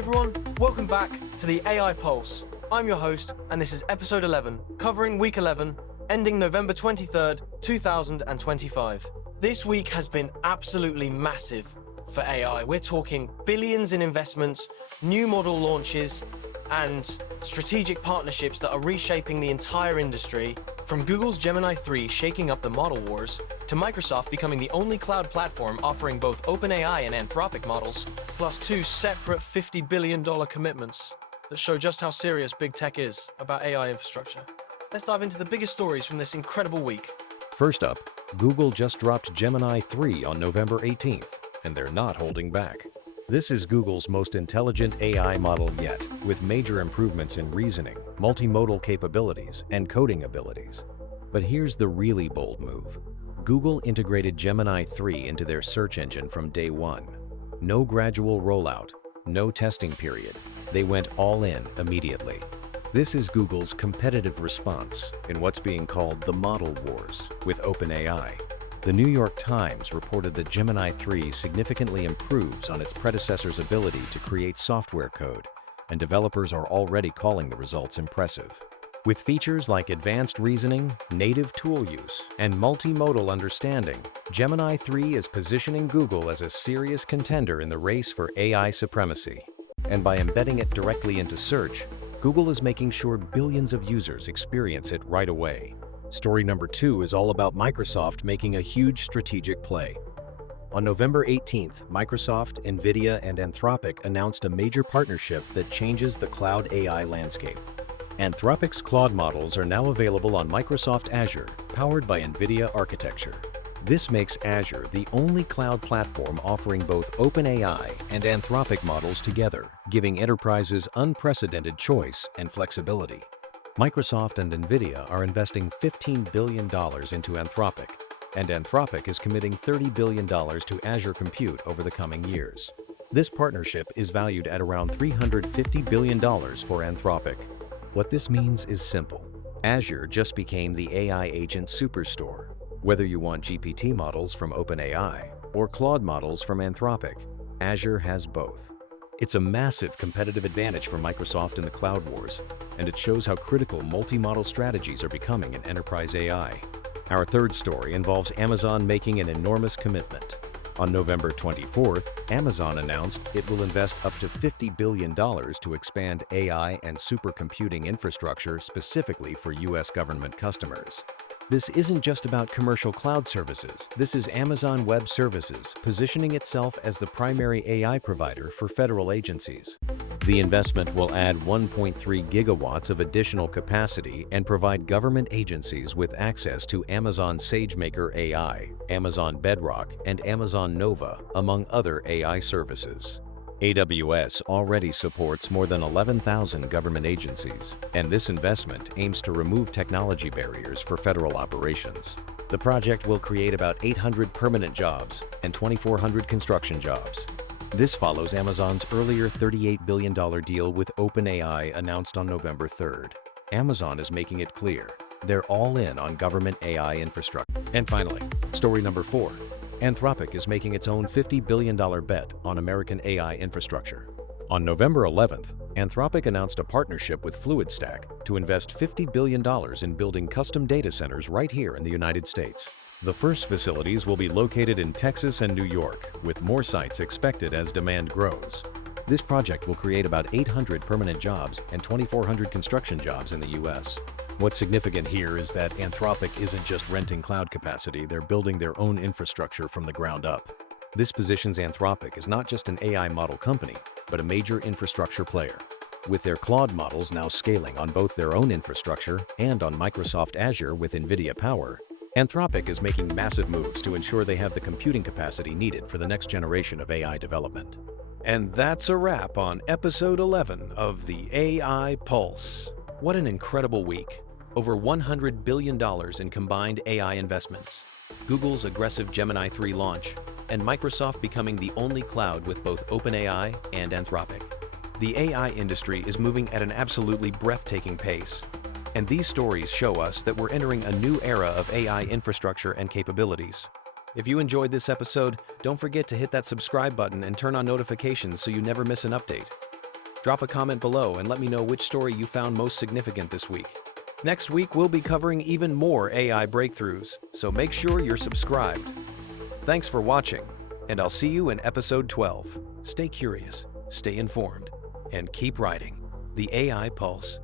everyone, welcome back to the AI Pulse. I'm your host, and this is episode 11, covering week 11, ending November 23rd, 2025. This week has been absolutely massive for AI. We're talking billions in investments, new model launches, and strategic partnerships that are reshaping the entire industry, from Google's Gemini 3 shaking up the model wars, to Microsoft becoming the only cloud platform offering both OpenAI and Anthropic models, plus two separate $50 billion commitments that show just how serious big tech is about AI infrastructure. Let's dive into the biggest stories from this incredible week. First up, Google just dropped Gemini 3 on November 18th, and they're not holding back. This is Google's most intelligent AI model yet, with major improvements in reasoning, multimodal capabilities, and coding abilities. But here's the really bold move. Google integrated Gemini 3 into their search engine from day one. No gradual rollout, no testing period. They went all in immediately. This is Google's competitive response in what's being called the model wars with OpenAI. The New York Times reported that Gemini 3 significantly improves on its predecessor's ability to create software code, and developers are already calling the results impressive. With features like advanced reasoning, native tool use, and multimodal understanding, Gemini 3 is positioning Google as a serious contender in the race for AI supremacy. And by embedding it directly into search, Google is making sure billions of users experience it right away. Story number 2 is all about Microsoft making a huge strategic play. On November 18th, Microsoft, NVIDIA, and Anthropic announced a major partnership that changes the cloud AI landscape. Anthropic's Claude models are now available on Microsoft Azure, powered by NVIDIA architecture. This makes Azure the only cloud platform offering both OpenAI and Anthropic models together, giving enterprises unprecedented choice and flexibility. Microsoft and NVIDIA are investing $15 billion into Anthropic, and Anthropic is committing $30 billion to Azure Compute over the coming years. This partnership is valued at around $350 billion for Anthropic. What this means is simple. Azure just became the AI agent superstore. Whether you want GPT models from OpenAI or Claude models from Anthropic, Azure has both. It's a massive competitive advantage for Microsoft in the cloud wars, and it shows how critical multi-model strategies are becoming in enterprise AI. Our third story involves Amazon making an enormous commitment. On November 24th, Amazon announced it will invest up to $50 billion to expand AI and supercomputing infrastructure specifically for U.S. government customers. This isn't just about commercial cloud services. This is Amazon Web Services positioning itself as the primary AI provider for federal agencies. The investment will add 1.3 gigawatts of additional capacity and provide government agencies with access to Amazon SageMaker AI, Amazon Bedrock, and Amazon Nova, among other AI services. AWS already supports more than 11,000 government agencies, and this investment aims to remove technology barriers for federal operations. The project will create about 800 permanent jobs and 2,400 construction jobs. This follows Amazon's earlier $38 billion deal with OpenAI announced on November 3rd. Amazon is making it clear they're all in on government AI infrastructure. And finally, story number 4. Anthropic is making its own $50 billion bet on American AI infrastructure. On November 11th, Anthropic announced a partnership with FluidStack to invest $50 billion in building custom data centers right here in the United States. The first facilities will be located in Texas and New York, with more sites expected as demand grows. This project will create about 800 permanent jobs and 2,400 construction jobs in the U.S. What's significant here is that Anthropic isn't just renting cloud capacity, they're building their own infrastructure from the ground up. This positions Anthropic as not just an AI model company, but a major infrastructure player. With their Claude models now scaling on both their own infrastructure and on Microsoft Azure with NVIDIA Power, Anthropic is making massive moves to ensure they have the computing capacity needed for the next generation of AI development. And that's a wrap on episode 11 of the AI Pulse. What an incredible week. Over $100 billion in combined AI investments, Google's aggressive Gemini 3 launch, and Microsoft becoming the only cloud with both OpenAI and Anthropic. The AI industry is moving at an absolutely breathtaking pace, and these stories show us that we're entering a new era of AI infrastructure and capabilities. If you enjoyed this episode, don't forget to hit that subscribe button and turn on notifications so you never miss an update. Drop a comment below and let me know which story you found most significant this week. Next week, we'll be covering even more AI breakthroughs, so make sure you're subscribed. Thanks for watching, and I'll see you in episode 12. Stay curious, stay informed, and keep riding the AI Pulse.